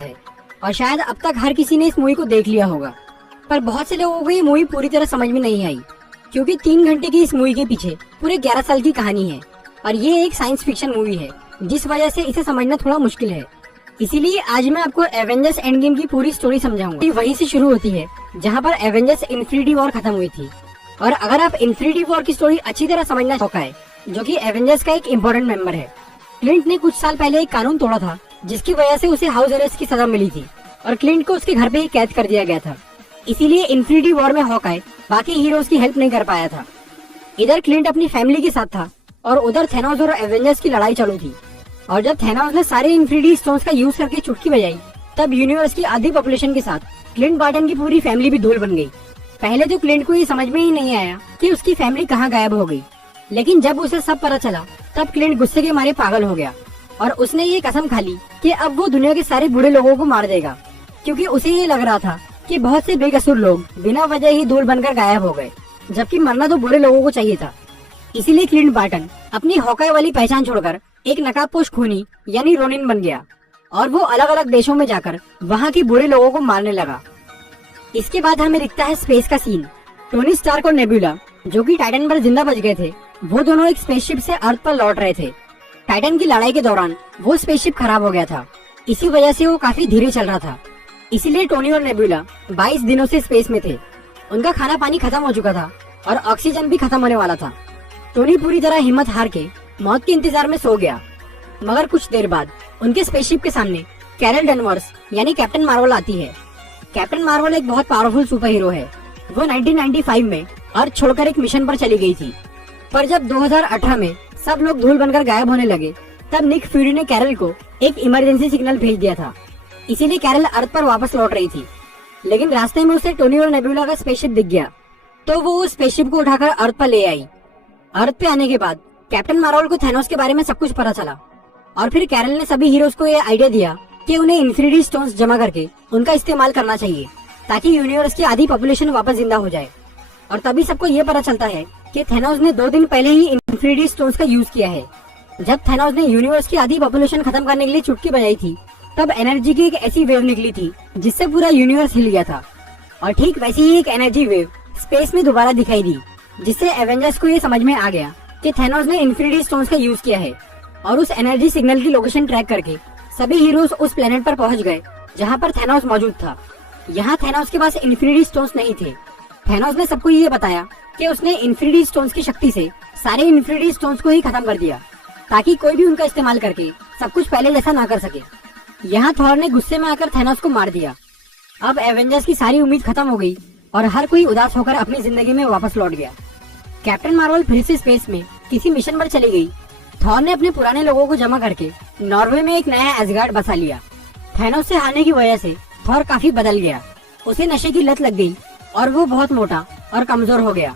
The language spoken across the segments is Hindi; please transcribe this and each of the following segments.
है और शायद अब तक हर किसी ने इस मूवी को देख लिया होगा, पर बहुत से लोगों को ये मूवी पूरी तरह समझ में नहीं आई क्योंकि 3 घंटे की इस मूवी के पीछे पूरे 11 साल की कहानी है और ये एक साइंस फिक्शन मूवी है जिस वजह से इसे समझना थोड़ा मुश्किल है। इसीलिए आज मैं आपको एवेंजर्स एंड गेम की पूरी स्टोरी समझाऊंगा। वहीं से शुरू होती है जहाँ पर एवेंजर्स इन्फिनिटी वॉर खत्म हुई थी। और अगर आप इन्फिनिटी वॉर की स्टोरी अच्छी तरह समझना चाहते हैं, जो कि एवेंजर्स का एक इम्पोर्टेंट मेंबर है, क्लिंट ने कुछ साल पहले एक कानून तोड़ा था जिसकी वजह से उसे हाउस अरेस्ट की सजा मिली थी और क्लिंट को उसके घर पे ही कैद कर दिया गया था। इसीलिए इन्फिनिटी वॉर में हॉकाई बाकी हीरोज की हेल्प नहीं कर पाया था। इधर क्लिंट अपनी फैमिली के साथ था और उधर थैनोस और एवेंजर्स की लड़ाई चालू थी। और जब थैनोस ने सारे इन्फिनिटी स्टोन्स का यूज करके चुटकी बजाई, तब यूनिवर्स की आधी पॉपुलेशन के साथ क्लिंट बार्टन की पूरी फैमिली भी धूल बन गई। पहले तो क्लिंट को ये समझ में ही नहीं आया कि उसकी फैमिली कहाँ गायब हो गई, लेकिन जब उसे सब पता चला तब क्लिंट गुस्से के मारे पागल हो गया और उसने ये कसम खा ली कि अब वो दुनिया के सारे बुरे लोगों को मार देगा, क्योंकि उसे ये लग रहा था कि बहुत से बेकसूर लोग बिना वजह ही धूल बनकर गायब हो गए, जबकि मरना तो बुरे लोगों को चाहिए था। इसीलिए क्लिंट बार्टन अपनी हॉकाई वाली पहचान छोड़कर एक नकाबपोश खूनी यानी रोनिन बन गया और वो अलग अलग देशों में जाकर वहाँ के बुरे लोगों को मारने लगा। इसके बाद हमें दिखता है स्पेस का सीन। टोनी स्टार्क और नेबुला, जो कि टाइटन पर जिंदा बच गए थे, वो दोनों एक स्पेसशिप से अर्थ पर लौट रहे थे। टाइटन की लड़ाई के दौरान वो स्पेसशिप खराब हो गया था, इसी वजह से वो काफी धीरे चल रहा था। इसीलिए टोनी और नेबुला 22 दिनों से स्पेस में थे। उनका खाना पानी खत्म हो चुका था और ऑक्सीजन भी खत्म होने वाला था। टोनी पूरी तरह हिम्मत हार के मौत के इंतजार में सो गया, मगर कुछ देर बाद उनके स्पेसशिप के सामने कैरल डनवर्स यानी कैप्टन मार्वल आती है। कैप्टन मार्वल एक बहुत पावरफुल सुपर हीरो है। वो 1995 में अर्थ छोड़कर एक मिशन पर चली गई थी, पर जब 2018 में सब लोग धूल बनकर गायब होने लगे, तब निक फ्यूरी ने कैरल को एक इमरजेंसी सिग्नल भेज दिया था। इसीलिए कैरल अर्थ पर वापस लौट रही थी, लेकिन रास्ते में उसे टोनी और नेबुला का स्पेसशिप दिख गया, तो वो उस स्पेसशिप को उठाकर अर्थ पर ले आई। अर्थ पे आने के बाद कैप्टन मार्वल को थैनोस के बारे में सब कुछ पता चला और फिर कैरल ने सभी हीरोज को ये आइडिया दिया कि उन्हें इन्फिनिटी स्टोन्स जमा करके उनका इस्तेमाल करना चाहिए ताकि यूनिवर्स की आधी पॉपुलेशन वापस जिंदा हो जाए। और तभी सबको ये पता चलता है कि थैनोस ने 2 दिन पहले ही इन्फिनिटी स्टोन्स का यूज किया है। जब थैनोस ने यूनिवर्स की आधी पॉपुलेशन खत्म करने के लिए चुटकी बजाई थी, तब एनर्जी की एक ऐसी वेव निकली थी जिससे पूरा यूनिवर्स हिल गया था। और ठीक वैसी ही एक एनर्जी वेव स्पेस में दोबारा दिखाई दी, जिससे एवेंजर्स को ये समझ में आ गया कि थैनोस ने इन्फिनिटी स्टोन्स का यूज किया है। और उस एनर्जी सिग्नल की लोकेशन ट्रैक करके सभी हीरोज उस प्लेनेट पर पहुंच गए जहां पर थैनोस मौजूद था। यहाँ थैनोस के पास इन्फिनिटी स्टोन्स नहीं थे। थैनोस ने सबको ये बताया कि उसने इन्फिनिटी स्टोन्स की शक्ति से सारे इन्फिनिटी स्टोन्स को ही खत्म कर दिया, ताकि कोई भी उनका इस्तेमाल करके सब कुछ पहले जैसा ना कर सके। यहाँ थॉर ने गुस्से में आकर थैनोस को मार दिया। अब एवेंजर्स की सारी उम्मीद खत्म हो गई और हर कोई उदास होकर अपनी जिंदगी में वापस लौट गया। कैप्टन मार्वल फिर से स्पेस में किसी मिशन पर चली गई। थॉर ने अपने पुराने लोगों को जमा करके नॉर्वे में एक नया एसगार्ड बसा लिया। थैनोस से हारने की वजह से थॉर काफी बदल गया। उसे नशे की लत लग गई और वो बहुत मोटा और कमजोर हो गया।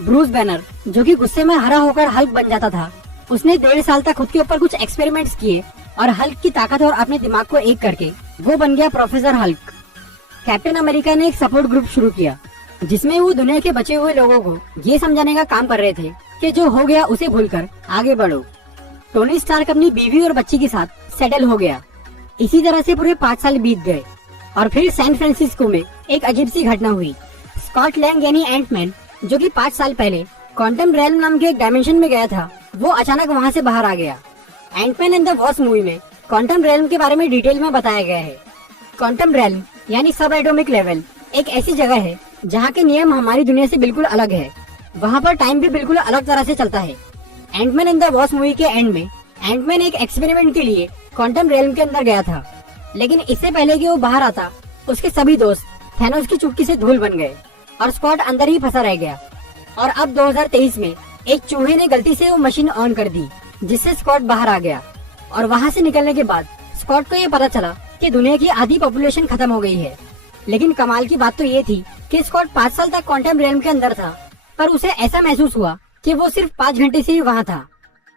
ब्रूस बैनर, जो कि गुस्से में हरा होकर हल्क बन जाता था, उसने 1.5 साल तक खुद के ऊपर कुछ एक्सपेरिमेंट्स किए और हल्क की ताकत और अपने दिमाग को एक करके वो बन गया प्रोफेसर हल्क। कैप्टन अमेरिका ने एक सपोर्ट ग्रुप शुरू किया जिसमें वो दुनिया के बचे हुए लोगों को ये समझाने का काम कर रहे थे कि जो हो गया उसे भूलकर आगे बढ़ो। टोनी स्टार्क अपनी बीवी और बच्ची के साथ सेटल हो गया। इसी तरह से पूरे 5 साल बीत गए और फिर सैन फ्रांसिस्को में एक अजीब सी घटना हुई। स्कॉट लैंग यानी एंटमैन, जो कि 5 साल पहले क्वांटम रेल्म नाम के एक डायमेंशन में गया था, वो अचानक वहाँ से बाहर आ गया। Ant Man and the Wasp movie में क्वांटम रेल्म के बारे में डिटेल में बताया गया है। क्वांटम रेल्म यानी सब एटॉमिक लेवल एक ऐसी जगह है जहाँ के नियम हमारी दुनिया से बिल्कुल अलग है। वहाँ पर टाइम भी बिल्कुल अलग तरह से चलता है। Ant Man and the Wasp movie के एंड में एंटमैन एक एक्सपेरिमेंट के लिए क्वांटम रेल्म के अंदर गया था, लेकिन इससे पहले कि वो बाहर आता, उसके सभी दोस्त थैनोस की चुटकी से धूल बन गए और स्कॉट अंदर ही फंसा रह गया। और अब 2023 में एक चूहे ने गलती से वो मशीन ऑन कर दी, जिससे स्कॉट बाहर आ गया। और वहाँ से निकलने के बाद स्कॉट को ये पता चला कि दुनिया की आधी पॉपुलेशन खत्म हो गई है। लेकिन कमाल की बात तो ये थी कि स्कॉट 5 साल तक क्वांटम रेल्म के अंदर था, पर उसे ऐसा महसूस हुआ कि वो सिर्फ 5 घंटे से ही वहाँ था।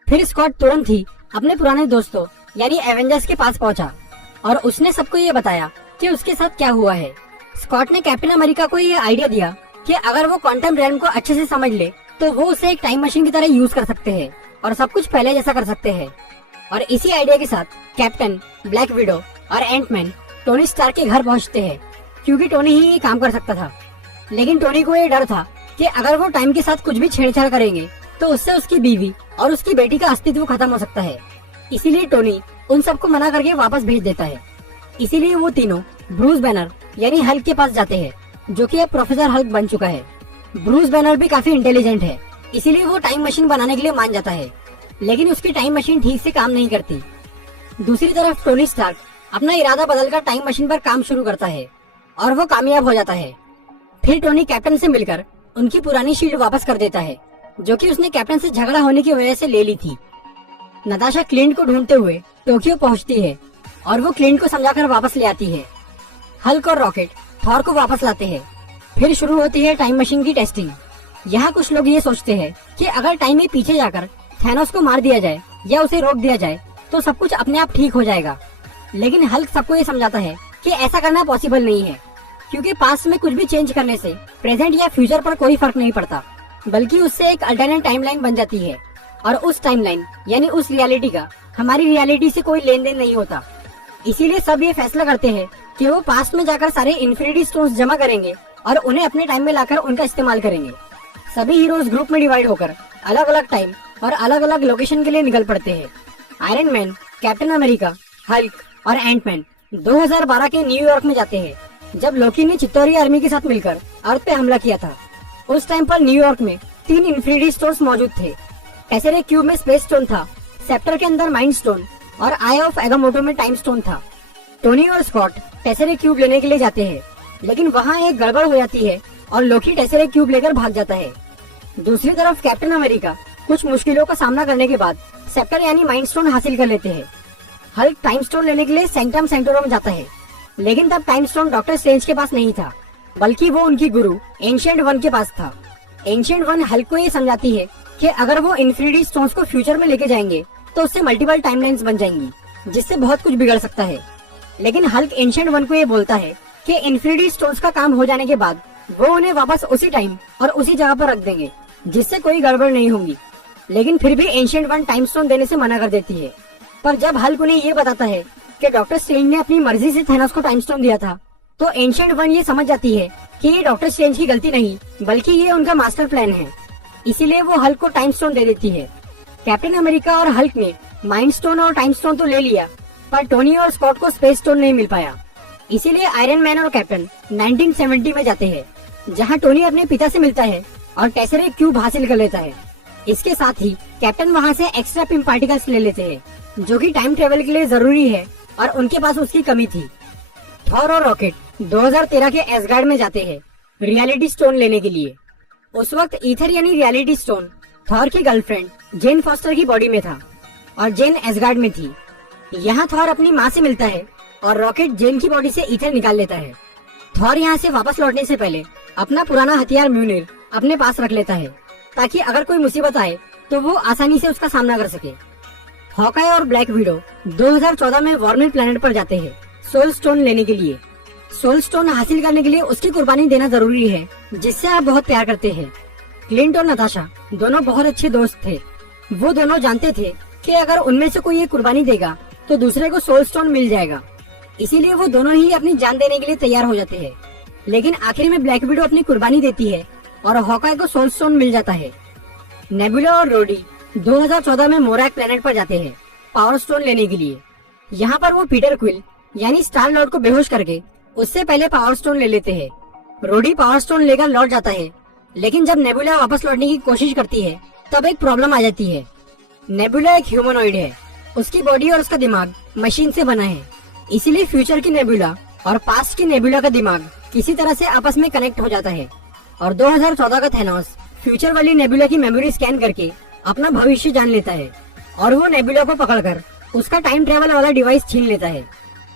फिर स्कॉट तुरंत ही अपने पुराने दोस्तों यानी एवेंजर्स के पास पहुंचा और उसने सबको ये बताया कि उसके साथ क्या हुआ है। स्कॉट ने कैप्टन अमेरिका को ये आइडिया दिया कि अगर वो क्वांटम रेल्म को अच्छे से समझ ले तो वो उसे एक टाइम मशीन की तरह यूज कर सकते हैं और सब कुछ पहले जैसा कर सकते हैं। और इसी आइडिया के साथ कैप्टन, ब्लैक विडो और एंटमैन टोनी स्टार्क के घर पहुंचते हैं, क्योंकि टोनी ही ये काम कर सकता था। लेकिन टोनी को ये डर था कि अगर वो टाइम के साथ कुछ भी छेड़छाड़ करेंगे तो उससे उसकी बीवी और उसकी बेटी का अस्तित्व खत्म हो सकता है। इसीलिए टोनी उन सबको मना करके वापस भेज देता है। इसीलिए वो तीनों ब्रूस बैनर यानी हल्क के पास जाते हैं, जो कि अब प्रोफेसर हल्क बन चुका है। ब्रूस बैनर भी काफी इंटेलिजेंट है, इसीलिए वो टाइम मशीन बनाने के लिए मान जाता है, लेकिन उसकी टाइम मशीन ठीक से काम नहीं करती। दूसरी तरफ टोनी स्टार्क अपना इरादा बदलकर टाइम मशीन पर काम शुरू करता है और वो कामयाब हो जाता है। फिर टोनी कैप्टन से मिलकर उनकी पुरानी शील्ड वापस कर देता है, जो कि उसने कैप्टन से झगड़ा होने की वजह से ले ली थी। नताशा क्लिंट को ढूंढते हुए टोक्यो पहुंचती है और वो क्लिंट को समझाकर वापस ले आती है। हल्क और रॉकेट थॉर को वापस लाते हैं। फिर शुरू होती है टाइम मशीन की टेस्टिंग। यहाँ कुछ लोग ये सोचते हैं कि अगर टाइम में पीछे जाकर थैनोस को मार दिया जाए या उसे रोक दिया जाए तो सब कुछ अपने आप ठीक हो जाएगा। लेकिन हल्क सबको ये समझाता है कि ऐसा करना पॉसिबल नहीं है, क्योंकि पास्ट में कुछ भी चेंज करने से प्रेजेंट या फ्यूचर पर कोई फर्क नहीं पड़ता, बल्कि उससे एक अल्टरनेट टाइमलाइन बन जाती है और उस टाइमलाइन यानी उस रियलिटी का हमारी रियलिटी से कोई लेन देन नहीं होता। इसीलिए सब ये फैसला करते हैं कि वो पास्ट में जाकर सारे इन्फिनिटी स्टोन्स जमा करेंगे और उन्हें अपने टाइम में लाकर उनका इस्तेमाल करेंगे। सभी हीरोज ग्रुप में डिवाइड होकर अलग अलग टाइम और अलग अलग लोकेशन के लिए निकल पड़ते हैं। Iron man, captain America, Hulk और एंटमैन 2012 के न्यूयॉर्क में जाते हैं, जब लोकी ने चित्तौरी आर्मी के साथ मिलकर अर्थ पे हमला किया था। उस टाइम पर न्यूयॉर्क में 3 इन्फिनिटी स्टोन्स मौजूद थे। टेसेरे क्यूब में स्पेस स्टोन था, सेप्टर के अंदर माइंड स्टोन और आई ऑफ एगामोटो में टाइम स्टोन था। टोनी और स्कॉट टेसेरे क्यूब लेने के लिए जाते हैं, लेकिन वहाँ एक गड़बड़ हो जाती है और लोकी टेसेरे क्यूब लेकर भाग जाता है। दूसरी तरफ कैप्टन अमेरिका कुछ मुश्किलों का सामना करने के बाद सेप्टर यानी माइंड स्टोन हासिल कर लेते हैं। हल्क टाइम स्टोन लेने के लिए सेंटम सेंटोरम में जाता है, लेकिन तब टाइम स्टोन डॉक्टर स्ट्रेंज के पास नहीं था, बल्कि वो उनकी गुरु एंशिएंट वन के पास था। एंशिएंट वन हल्क को ये समझाती है कि अगर वो इन्फिनिटी स्टोन्स को फ्यूचर में लेके जाएंगे तो उससे मल्टीपल टाइमलाइंस बन जाएंगी, जिससे बहुत कुछ बिगड़ सकता है। लेकिन हल्क एंशिएंट वन को ये बोलता है कि इन्फिनिटी स्टोन्स का काम हो जाने के बाद वो उन्हें वापस उसी टाइम और उसी जगह पर रख देंगे, जिससे कोई गड़बड़ नहीं होगी। लेकिन फिर भी एंशिएंट वन टाइम स्टोन देने से मना कर देती है। पर जब हल्क उन्हें ये बताता है कि डॉक्टर स्ट्रेंज ने अपनी मर्जी से थैनोस को टाइम स्टोन दिया था, तो एंशिएंट वन ये समझ जाती है कि ये डॉक्टर स्ट्रेंज की गलती नहीं, बल्कि ये उनका मास्टर प्लान है। इसीलिए वो हल्क को टाइम स्टोन दे देती है। कैप्टन अमेरिका और हल्क ने माइंड स्टोन और टाइम स्टोन तो ले लिया, पर टोनी और स्कॉट को स्पेस स्टोन नहीं मिल पाया। इसीलिए आयरन मैन और कैप्टन 1970 में जाते हैं, जहां टोनी अपने पिता से मिलता है और टेसेरे क्यूब हासिल कर लेता है। इसके साथ ही कैप्टन वहां से एक्स्ट्रा पिम पार्टिकल्स ले लेते हैं, जो कि टाइम ट्रेवल के लिए जरूरी है और उनके पास उसकी कमी थी। थॉर और रॉकेट 2013 के एसगार्ड में जाते हैं रियलिटी स्टोन लेने के लिए। उस वक्त ईथर यानी रियलिटी स्टोन थॉर की गर्लफ्रेंड जेन फॉस्टर की बॉडी में था और जेन एसगार्ड में थी। यहाँ थॉर अपनी माँ से मिलता है और रॉकेट जेन की बॉडी से ईथर निकाल लेता है। थॉर यहाँ से वापस लौटने से पहले अपना पुराना हथियार म्यूनिर अपने पास रख लेता है, ताकि अगर कोई मुसीबत आए तो वो आसानी से उसका सामना कर सके। हॉकाई और ब्लैक विडो 2014 में वॉर्मिल प्लेनेट पर जाते हैं सोल स्टोन लेने के लिए। सोल स्टोन हासिल करने के लिए उसकी कुर्बानी देना जरूरी है, जिससे आप बहुत प्यार करते हैं। क्लिंट और नताशा दोनों बहुत अच्छे दोस्त थे। वो दोनों जानते थे कि अगर उनमें से कोई ये कुर्बानी देगा तो दूसरे को सोल स्टोन मिल जाएगा। इसीलिए वो दोनों ही अपनी जान देने के लिए तैयार हो जाते हैं। लेकिन आखिर में ब्लैक विडो अपनी कुर्बानी देती है और हॉकाई को सोल स्टोन मिल जाता है। नेबुला और रोडी 2014 में मोरैक प्लेनेट पर जाते हैं पावर स्टोन लेने के लिए। यहाँ पर वो पीटर क्विल यानी स्टार लॉर्ड को बेहोश करके उससे पहले पावर स्टोन ले लेते हैं। रोडी पावर स्टोन लेकर लौट जाता है, लेकिन जब नेबुला वापस लौटने की कोशिश करती है तब एक प्रॉब्लम आ जाती है। नेबुला एक ह्यूमनॉइड है, उसकी बॉडी और उसका दिमाग मशीन से बना है। इसीलिए फ्यूचर की नेबुला और पास्ट की नेबुला का दिमाग किसी तरह से आपस में कनेक्ट हो जाता है और 2014 का थैनोस फ्यूचर वाली नेबुला की मेमोरी स्कैन करके अपना भविष्य जान लेता है और वो नेबुला को पकड़कर उसका टाइम ट्रेवल वाला डिवाइस छीन लेता है।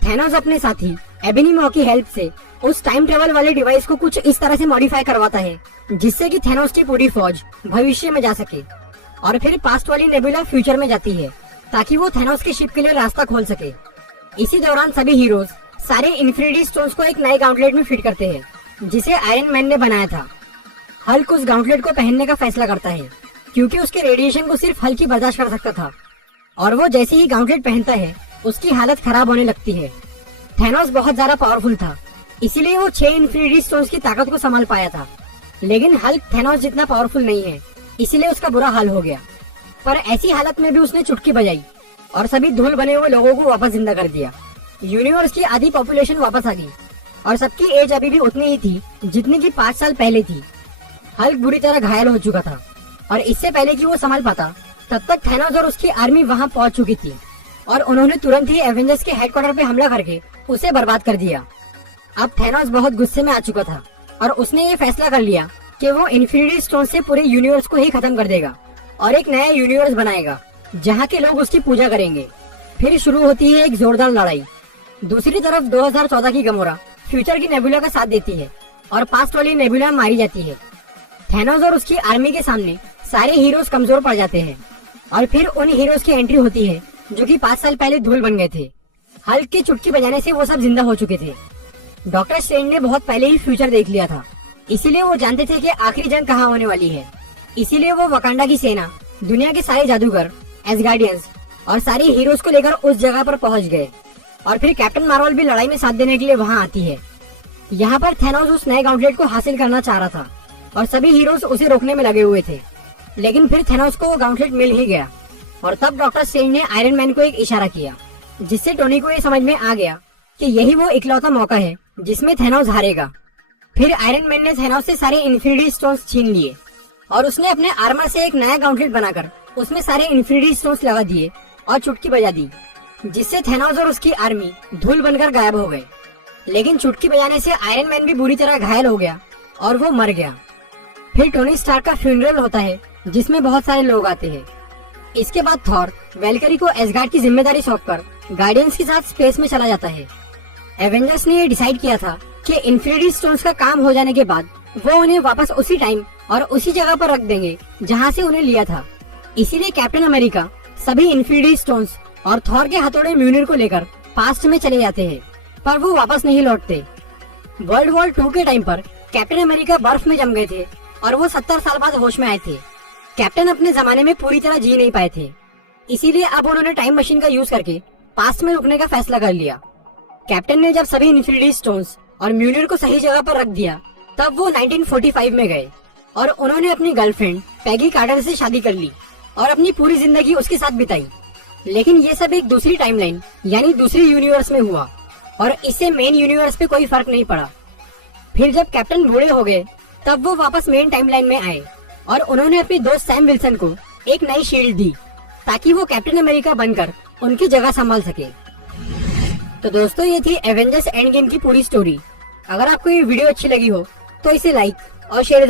थैनोस अपने साथी एबेनी मॉ की हेल्प से उस टाइम ट्रेवल वाले डिवाइस को कुछ इस तरह से मॉडिफाई करवाता है जिससे कि थैनोस की पूरी फौज भविष्य में जा सके और फिर पास्ट वाली नेबुला फ्यूचर में जाती है ताकि वो थैनोस के शिप के लिए रास्ता खोल सके। इसी दौरान सभी हीरोज सारे इन्फिनिटी स्टोन्स को एक नए गाउंटलेट में फिट करते हैं जिसे आयरन मैन ने बनाया था। हल्क उस गाउंटलेट को पहनने का फैसला करता है क्योंकि उसके रेडिएशन को सिर्फ हल्क ही बर्दाश्त कर सकता था और वो जैसे ही गाउंटलेट पहनता है उसकी हालत खराब होने लगती है। थैनोस बहुत ज्यादा पावरफुल था, इसीलिए वो 6 इन्फिनिटी स्टोन्स की ताकत को संभाल पाया था। लेकिन हल्क थैनोस जितना पावरफुल नहीं है, इसीलिए उसका बुरा हाल हो गया। पर ऐसी हालत में भी उसने चुटकी बजाई और सभी धूल बने हुए लोगों को वापस जिंदा कर दिया। यूनिवर्स की आधी पॉपुलेशन वापस आ गई और सबकी एज अभी भी उतनी ही थी जितनी की 5 साल पहले थी। हल्क बुरी तरह घायल हो चुका था और इससे पहले कि वो संभाल पाता, तब तक थैनोस और उसकी आर्मी वहां पहुंच चुकी थी और उन्होंने तुरंत ही एवेंजर्स के हेडक्वार्टर पे हमला करके उसे बर्बाद कर दिया। अब थैनोस बहुत गुस्से में आ चुका था और उसने ये फैसला कर लिया कि वो इन्फिनिटी स्टोन से पूरे यूनिवर्स को ही खत्म कर देगा और एक नया यूनिवर्स बनाएगा जहाँ के लोग उसकी पूजा करेंगे। फिर शुरू होती है एक जोरदार लड़ाई। दूसरी तरफ 2014 की गमोरा फ्यूचर की नेबुला का साथ देती है और पास्ट वाली नेबुला मारी जाती है। थैनोस और उसकी आर्मी के सामने सारे हीरोज कमजोर पड़ जाते हैं और फिर उन हीरोज की एंट्री होती है जो कि 5 साल पहले धूल बन गए थे। हल्क की चुटकी बजाने से वो सब जिंदा हो चुके थे। डॉक्टर स्ट्रेंज ने बहुत पहले ही फ्यूचर देख लिया था, इसीलिए वो जानते थे कि आखिरी जंग कहाँ होने वाली है। इसीलिए वो वकांडा की सेना, दुनिया के सारे जादूगर, एसगार्डियंस और सारे हीरोज को लेकर उस जगह पर पहुंच गए और फिर कैप्टन मार्वल भी लड़ाई में साथ देने के लिए वहां आती है। यहाँ पर थैनोस उस नए गॉन्टलेट को हासिल करना चाह रहा था और सभी हीरोज उसे रोकने में लगे हुए थे, लेकिन फिर थैनोस को वो गॉन्टलेट मिल ही गया और तब डॉक्टर स्ट्रेंज ने आयरन मैन को एक इशारा किया, जिससे टोनी को ये समझ में आ गया कि यही वो इकलौता मौका है जिसमें थैनोस हारेगा। फिर आयरन मैन ने थैनोस से सारे इन्फिनिटी स्टोन्स छीन लिए और उसने अपने आर्मर से एक नया गॉन्टलेट बनाकर उसमें सारे इन्फिनिटी स्टोन्स लगा दिए और चुटकी बजा दी, जिससे थैनोस और उसकी आर्मी धूल बनकर गायब हो गए। लेकिन चुटकी बजाने से आयरन मैन भी बुरी तरह घायल हो गया और वो मर गया। फिर टोनी स्टार्क का फ्यूनरल होता है जिसमें बहुत सारे लोग आते हैं। इसके बाद थॉर वैल्करी को एसगार्ड की जिम्मेदारी सौंपकर गार्डियंस के साथ स्पेस में चला जाता है। एवेंजर्स ने ये डिसाइड किया था कि इन्फिनिटी स्टोन्स का काम हो जाने के बाद वो उन्हें वापस उसी टाइम और उसी जगह पर रख देंगे जहाँ से उन्हें लिया था। इसीलिए कैप्टन अमेरिका सभी इन्फिनिटी स्टोन्स और थॉर के हथौड़े म्यूनिर को लेकर पास्ट में चले जाते हैं, पर वो वापस नहीं लौटते। वर्ल्ड वॉर 2 के टाइम पर कैप्टन अमेरिका बर्फ में जम गए थे और वो 70 साल बाद होश में आए थे। कैप्टन अपने जमाने में पूरी तरह जी नहीं पाए थे, इसीलिए अब उन्होंने टाइम मशीन का यूज करके पास्ट में रुकने का फैसला कर लिया। कैप्टन ने जब सभी इन्फिनिटी स्टोन्स और म्यूनिर को सही जगह पर रख दिया, तब वो 1945 में गए और उन्होंने अपनी गर्लफ्रेंड पैगी कार्टर से शादी कर ली और अपनी पूरी जिंदगी उसके साथ बिताई। लेकिन ये सब एक दूसरी टाइमलाइन यानी दूसरी यूनिवर्स में हुआ और इससे मेन यूनिवर्स पे कोई फर्क नहीं पड़ा। फिर जब कैप्टन बूढ़े हो गए, तब वो वापस मेन टाइमलाइन में आए और उन्होंने अपनी दोस्त सैम विल्सन को एक नई शील्ड दी ताकि वो कैप्टन अमेरिका बनकर उनकी जगह संभाल सके। तो दोस्तों, ये थी एवेंजर्स एंड गेम की पूरी स्टोरी। अगर आपको ये वीडियो अच्छी लगी हो तो इसे लाइक और शेयर